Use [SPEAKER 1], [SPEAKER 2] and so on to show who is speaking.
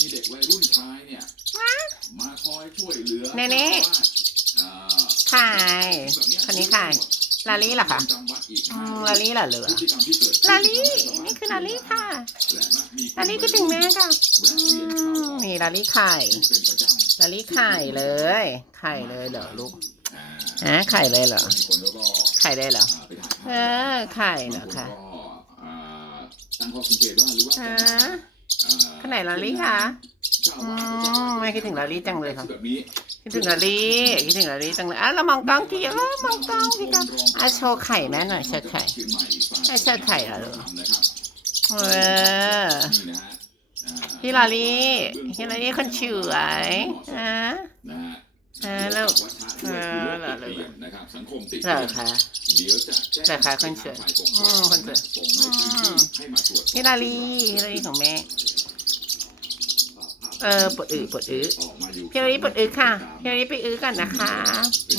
[SPEAKER 1] มีเด็กวัยรุ่นชายเนี่ยมาคอยช่วยเหลือ
[SPEAKER 2] เน่เน่
[SPEAKER 1] อ่า
[SPEAKER 2] ใครคนนี้ใครลาลี่เหรอคะ
[SPEAKER 1] จำวัดอีก
[SPEAKER 2] อืมลาลี่เหรอเหลือ
[SPEAKER 1] พฤติกรรมที่เกิดขึ้น
[SPEAKER 2] ลาลี่นี่คือลาลี่ค่ะ
[SPEAKER 1] และมักมี
[SPEAKER 2] ลาลี่คิดถึงแม่ค่ะ
[SPEAKER 1] แวะ
[SPEAKER 2] อื
[SPEAKER 1] เวียนเข้ามออก
[SPEAKER 2] นี่ลาลี่ไข่
[SPEAKER 1] เป็นประจำ
[SPEAKER 2] ลาลี่ไข่เลย ไข่เลยเหรอลูก
[SPEAKER 1] อ่า
[SPEAKER 2] ฮะไข่เลยเหรอ
[SPEAKER 1] มีคนเขาก็
[SPEAKER 2] ไข่เลยเหรอ
[SPEAKER 1] อ่าไปถ่ายภาพ
[SPEAKER 2] เออไข่เหรอา
[SPEAKER 1] ง
[SPEAKER 2] คะ
[SPEAKER 1] นก็อ่าตั้งข้อสังเกตว่าหรือว่า
[SPEAKER 2] ฮะ
[SPEAKER 1] อ่า
[SPEAKER 2] คนไหนลาลี่คะ
[SPEAKER 1] เจ้า
[SPEAKER 2] อืมไม่คิดถึงลาลี่จังเลยค่ะคิดถึงลาลี่คิดถึงลาลี่จังเลยอะเรามองกล้องที่เออมองกล้องพี่กันอะโชว์ไข่แม่หน่อยโชว์ไข่
[SPEAKER 1] ใหม่ฝ่าย
[SPEAKER 2] ให้เชิดไข่เหรอลูกเออพี่ลาลี่พี่ลาลี่คนสวยอะ
[SPEAKER 1] นะฮะ
[SPEAKER 2] เออแล้ว
[SPEAKER 1] วัฒนธรอโลกเปลี่ยนนะครับสังคมติด
[SPEAKER 2] เหรอคะ
[SPEAKER 1] เดี๋ยวจะ
[SPEAKER 2] เหรอคะคนสวยอื
[SPEAKER 1] อง
[SPEAKER 2] มคนสวย
[SPEAKER 1] ส่งในพื้นที่ให้มาตรวจสอ
[SPEAKER 2] พี่ลาลี่พี่ลาลี่ของแม่ เออปวดอึปวดอึ
[SPEAKER 1] ออกมาอยู่
[SPEAKER 2] พี่ลาลี่ปวดอึค่ะพี่ลาลี่ไปอึกันนะคะอื